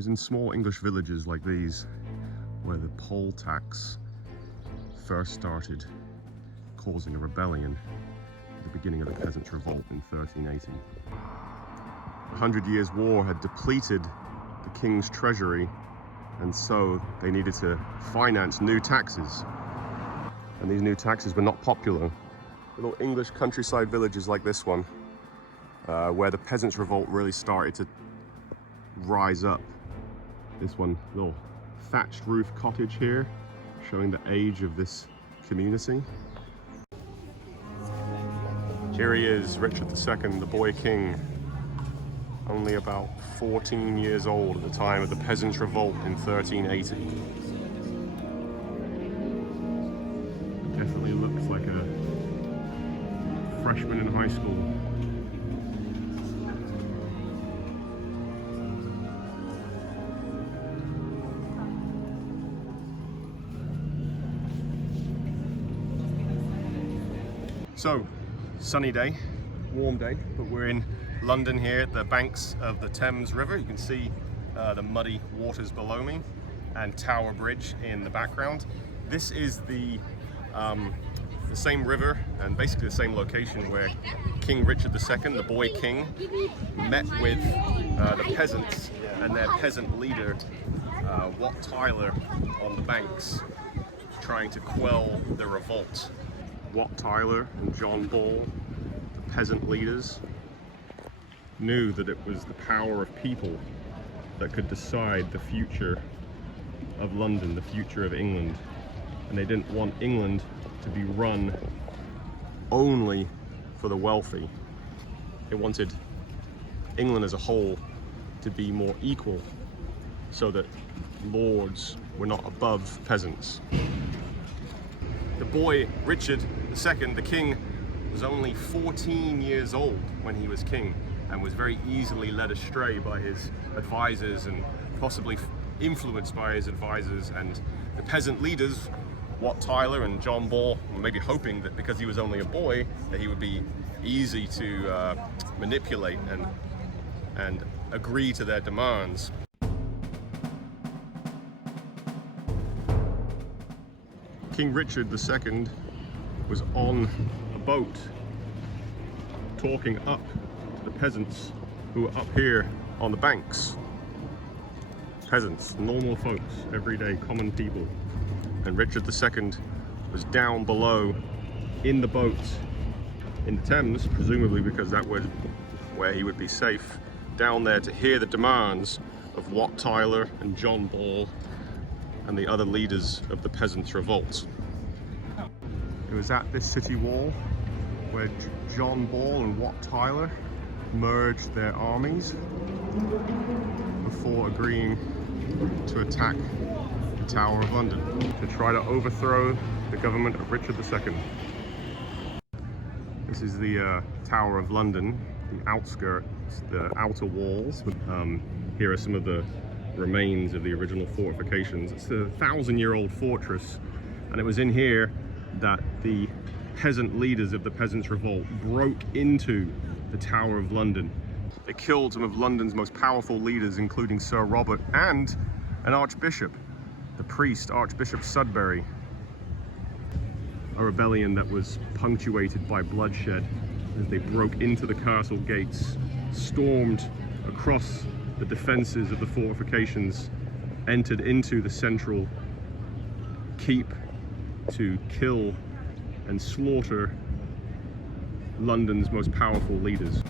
was in small English villages like these where the poll tax first started causing a rebellion at the beginning of the Peasants' Revolt in 1380. The 100 Years' War had depleted the king's treasury, and so they needed to finance new taxes. And these new taxes were not popular. Little English countryside villages like this one, where the Peasants' Revolt really started to rise up. This one, little thatched roof cottage here, showing the age of this community. Here he is, Richard II, the boy king, only about 14 years old at the time of the Peasants' Revolt in 1380. Definitely looks like a freshman in high school. So, sunny day, warm day, but we're in London here at the banks of the Thames River. You can see the muddy waters below me and Tower Bridge in the background. This is the same river and basically the same location where King Richard II, the boy king, met with the peasants and their peasant leader, Wat Tyler, on the banks, trying to quell the revolt. Wat Tyler and John Ball, the peasant leaders, knew that it was the power of people that could decide the future of London, the future of England. And they didn't want England to be run only for the wealthy. They wanted England as a whole to be more equal, so that lords were not above peasants. The boy Richard II, the king, was only 14 years old when he was king, and was very easily led astray by his advisors and possibly influenced by his advisors. And the peasant leaders, Wat Tyler and John Ball, were maybe hoping that because he was only a boy that he would be easy to manipulate and agree to their demands. King Richard II was on a boat talking up to the peasants who were up here on the banks. Peasants, normal folks, everyday common people. And Richard II was down below in the boat in the Thames, presumably because that was where he would be safe, down there to hear the demands of Wat Tyler and John Ball and the other leaders of the Peasants' Revolt. It was at this city wall where John Ball and Wat Tyler merged their armies before agreeing to attack the Tower of London, to try to overthrow the government of Richard II. This is the Tower of London, the outskirts, the outer walls. Here are some of the remains of the original fortifications. It's a 1,000-year-old fortress, and it was in here that the peasant leaders of the Peasants' Revolt broke into the Tower of London. They killed some of London's most powerful leaders, including Sir Robert and an archbishop, the priest, Archbishop Sudbury. A rebellion that was punctuated by bloodshed as they broke into the castle gates, stormed across the defenses of the fortifications, entered into the central keep to kill and slaughter London's most powerful leaders.